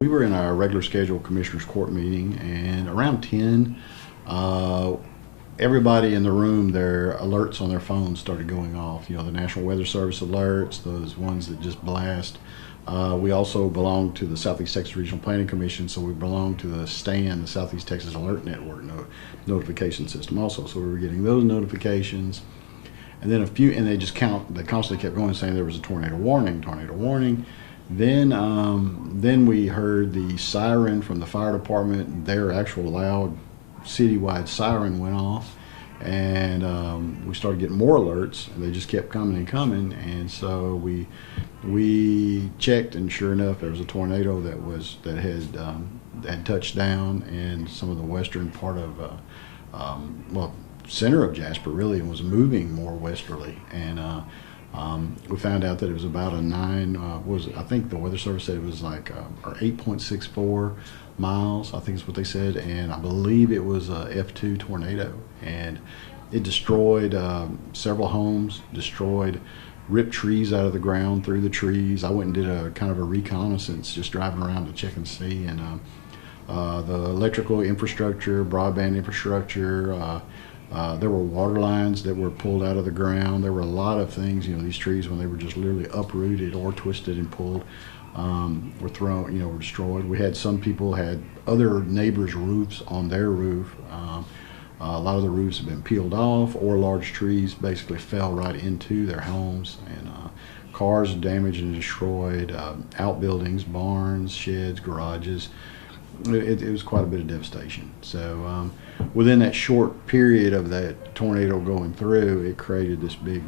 We were in our regular scheduled commissioners court meeting, and around 10, everybody in the room, their alerts on their phones started going off. You know, the National Weather Service alerts, those ones that just blast. We also belong to the Southeast Texas Regional Planning Commission, so we belong to the STAN, the Southeast Texas Alert Network notification system also. So we were getting those notifications. And then they constantly kept going, saying there was a tornado warning, tornado warning. Then we heard the siren from the fire department. Their actual loud citywide siren went off, and we started getting more alerts, and they just kept coming and coming. And so we checked, and sure enough, there was a tornado that had touched down in some of the western part of center of Jasper really, and was moving more westerly. And we found out that it was about a I think the Weather Service said it was like 8.64 miles, I think is what they said, and I believe it was a F2 tornado, and it destroyed several homes, ripped trees out of the ground through the trees. I went and did a kind of a reconnaissance, just driving around to check and see, and the electrical infrastructure, broadband infrastructure, there were water lines that were pulled out of the ground. There were a lot of things, you know, these trees, when they were just literally uprooted or twisted and pulled, were thrown, you know, were destroyed. We had some people had other neighbors' roofs on their roof. A lot of the roofs have been peeled off, or large trees basically fell right into their homes, and cars damaged and destroyed, outbuildings, barns, sheds, garages. It was quite a bit of devastation. So within that short period of that tornado going through, it created this big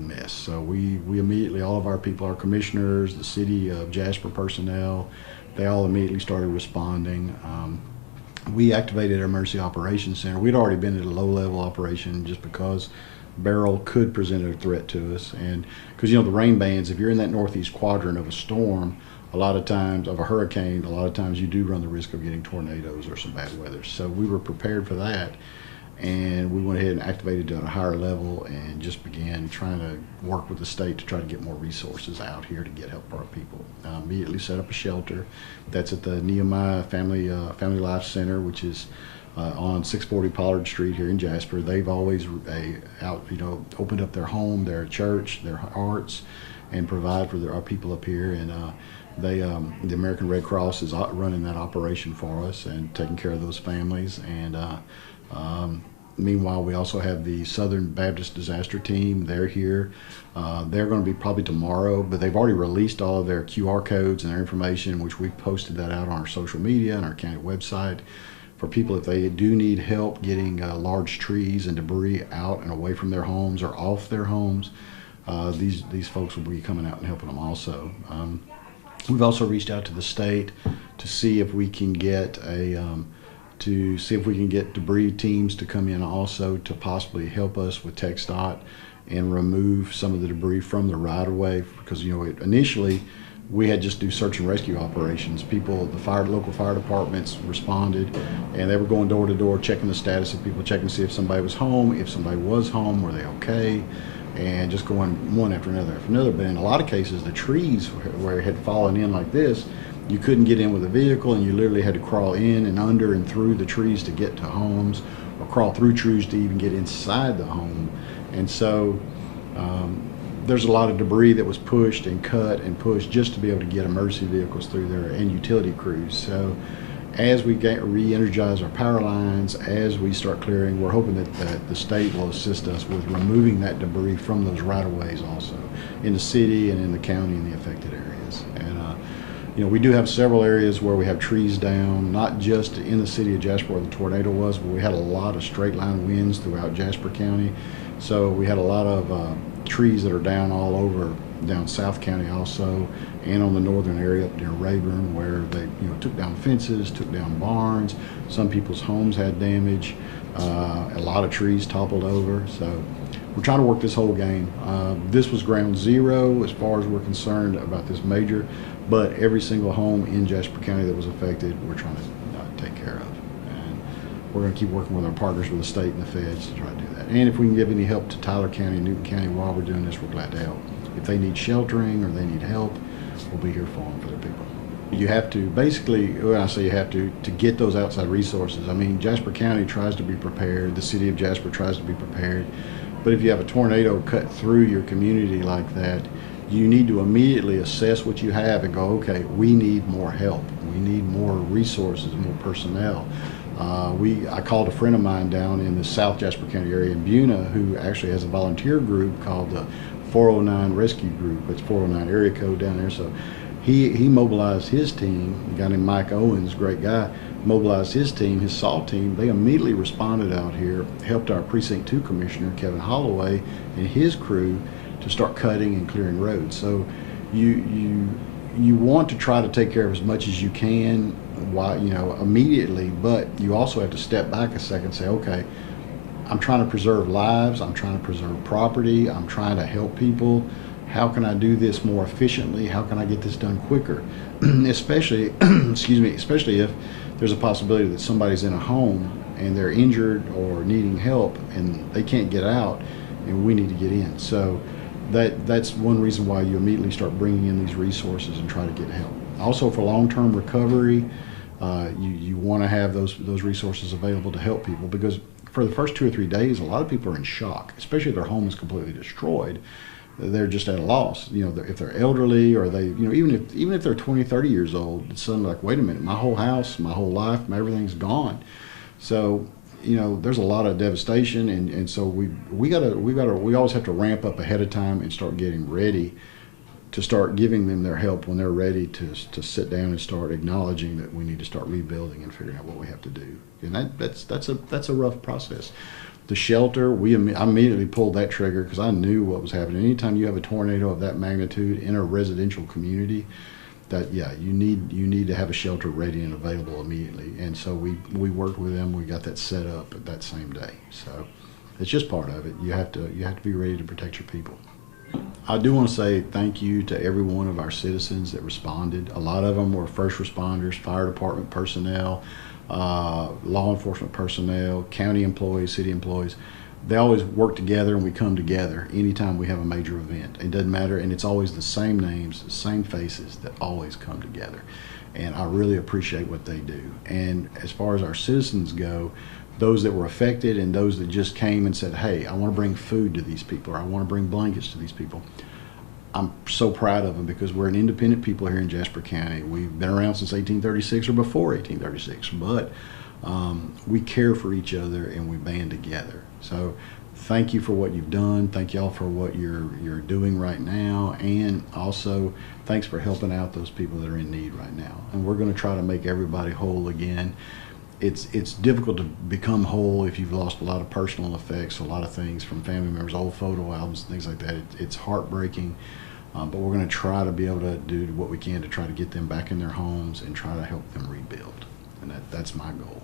mess. So we immediately, all of our people, our commissioners, the city of Jasper personnel, they all immediately started responding. We activated our emergency operations center. We'd already been at a low-level operation just because Beryl could present a threat to us, and because, you know, the rain bands, if you're in that northeast quadrant of a storm, a lot of times, of a hurricane, a lot of times you do run the risk of getting tornadoes or some bad weather. So we were prepared for that, and we went ahead and activated at a higher level and just began trying to work with the state to try to get more resources out here to get help for our people. Immediately set up a shelter that's at the Nehemiah Family Life Center, which is on 640 Pollard Street here in Jasper. They've always opened up their home, their church, their hearts, and provide for our people up here. And the American Red Cross is running that operation for us and taking care of those families. And meanwhile, we also have the Southern Baptist Disaster Team. They're here. They're going to be probably tomorrow, but they've already released all of their QR codes and their information, which we've posted that out on our social media and our county website for people if they do need help getting large trees and debris out and away from their homes or off their homes. These folks will be coming out and helping them also. We've also reached out to the state to see if we can get debris teams to come in also to possibly help us with TxDOT and remove some of the debris from the right-of-way, because, you know, initially we had just do search and rescue operations. Local fire departments responded, and they were going door to door, checking the status of people, checking to see if somebody was home. If somebody was home, were they okay? And just going one after another. But in a lot of cases, the trees where it had fallen in like this, you couldn't get in with a vehicle, and you literally had to crawl in and under and through the trees to get to homes, or crawl through trees to even get inside the home. And so there's a lot of debris that was pushed and cut and pushed just to be able to get emergency vehicles through there and utility crews. So as we re-energize our power lines, as we start clearing, we're hoping that the state will assist us with removing that debris from those right-of-ways also in the city and in the county and the affected areas. And you know, we do have several areas where we have trees down, not just in the city of Jasper where the tornado was, but we had a lot of straight line winds throughout Jasper County. So we had a lot of trees that are down all over, down South County also, and on the northern area up near Rayburn, where they, you know, took down fences, took down barns. Some people's homes had damage. A lot of trees toppled over. So we're trying to work this whole game. This was ground zero as far as we're concerned about this major, but every single home in Jasper County that was affected, we're trying to take care of. And we're going to keep working with our partners with the state and the feds to try to do that. And if we can give any help to Tyler County and Newton County while we're doing this, we're glad to help. If they need sheltering or they need help, will be here for them, for their people. You have to, basically, when I say you have to get those outside resources, I mean, Jasper County tries to be prepared, the city of Jasper tries to be prepared, but if you have a tornado cut through your community like that, you need to immediately assess what you have and go, okay, we need more help, we need more resources, more personnel. I called a friend of mine down in the South Jasper County area in Buna, who actually has a volunteer group called the 409 Rescue Group. It's 409 area code down there. So he mobilized his team, a guy named Mike Owens, great guy, mobilized his team, his SALT team. They immediately responded out here, helped our Precinct 2 Commissioner, Kevin Holloway, and his crew to start cutting and clearing roads. So you want to try to take care of as much as you can, immediately, but you also have to step back a second and say, okay, I'm trying to preserve lives, I'm trying to preserve property, I'm trying to help people. How can I do this more efficiently? How can I get this done quicker? Especially, especially if there's a possibility that somebody's in a home and they're injured or needing help and they can't get out and we need to get in. So that's one reason why you immediately start bringing in these resources and try to get help. Also, for long-term recovery, you want to have those resources available to help people, because for the first 2 or 3 days, a lot of people are in shock, especially if their home is completely destroyed. They're just at a loss. If they're elderly, or they, even if they're 20, 30 years old, it's suddenly like, wait a minute, my whole house, my whole life, everything's gone. So, there's a lot of devastation, and so we always have to ramp up ahead of time and start getting ready to start giving them their help when they're ready to sit down and start acknowledging that we need to start rebuilding and figuring out what we have to do. And that's a rough process. The shelter, I immediately pulled that trigger because I knew what was happening. Anytime you have a tornado of that magnitude in a residential community, you need to have a shelter ready and available immediately. And so we worked with them. We got that set up at that same day. So it's just part of it. You have to be ready to protect your people. I do want to say thank you to every one of our citizens that responded. A lot of them were first responders, fire department personnel, law enforcement personnel, county employees, city employees. They always work together, and we come together anytime we have a major event. It doesn't matter, and it's always the same names, the same faces that always come together. And I really appreciate what they do. And as far as our citizens go, those that were affected and those that just came and said, hey, I want to bring food to these people, or I want to bring blankets to these people, I'm so proud of them, because we're an independent people here in Jasper County. We've been around since 1836 or before 1836, but we care for each other and we band together. So thank you for what you've done. Thank y'all for what you're doing right now, and also thanks for helping out those people that are in need right now. And we're going to try to make everybody whole again. It's difficult to become whole if you've lost a lot of personal effects, a lot of things from family members, old photo albums, things like that. It's heartbreaking, but we're going to try to be able to do what we can to try to get them back in their homes and try to help them rebuild. And that's my goal.